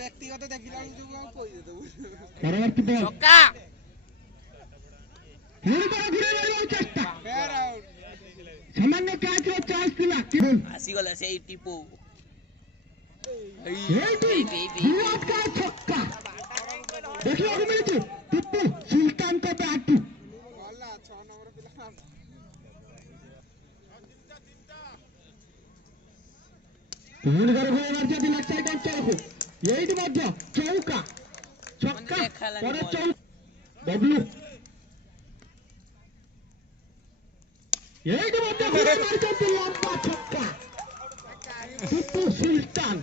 व्यक्तिगत देखिला जो हम कोई दे दो परवर्ती बॉल चौका फिर बड़ा घुरे वाली चेष्टा फेयर आउट सामान्य कैच रो चांस थिला आसी गला से टिपो एटी विराट का छक्का देखिए को मिलती टिप्पू सुल्तान को बैट बोला 6 नंबर पिला तीन कर घुरे मारছে দি लेफ्ट साइड चलको एटी मध्य चौका छक्का पर चौ डब्ल्यू एटी मध्य घुरे मारছে দি लंबा छक्का टिप्पू सुल्तान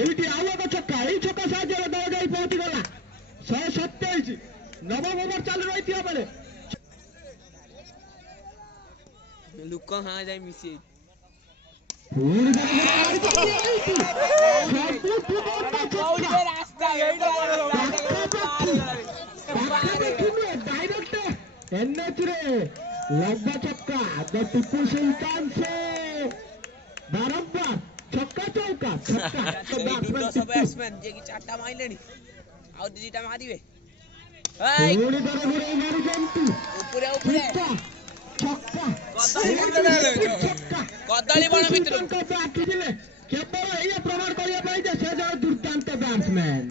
एटी आवा का छक्का ए छक्का साजे दल जाई पहुंची गला 127 नवम ओवर चल रही थी बेले लुक हां जाई मिसी पूरी रास्ता डायरेक्ट एनएच रे लंबा छक्का द टिप्पू सुल्तान से बारंबार छक्का चौका छक्का तो बैट्समैन जे की चारटा मारलेनी आ दुईटा मारिबे पूरी तरह घुरे मारी जंतु ऊपर ऊपर छक्का कदली बण भितर को बैट दिले केवल एया प्रमाण करिया पाई जे से जण दुर्दांत बैट्समैन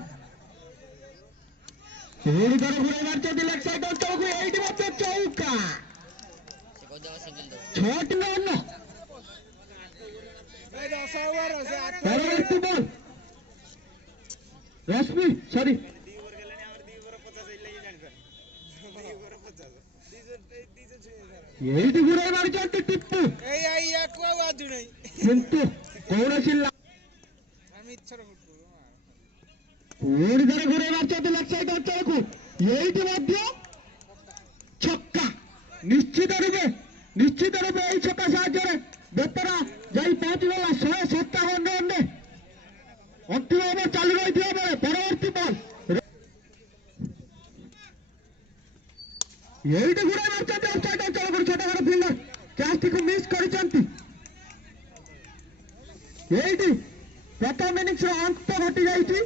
पूरी तरह घुरे मारছে দি लेफ्ट साइड चौको एटी मध्य चौका से को दो सिंगल दो छोट न ए 10 ओवर से 8 परवर्ती बॉल रश्मि सॉरी एटी घुरे मारছে टिप्पू ए या को आवाज नहीं किंतु कौनसी हम इच्छा फुटबॉल पूरी तरह घुरे मारছে দি लेफ्ट साइड चौको एटी मध्य छक्का निश्चित रूपे এই ছক্কা সাহায্যে বেতরা যাই পৌঁছি গলা 157 রানে अंतिम ओवर चालू रही थी परवर्ती बॉल यही घुरा मार्च ऑफसाइड चल कर छोटा बड़ फील्डर कैच को मिस करचंती यही प्रथम इनिंग्स अंत घटी जाइए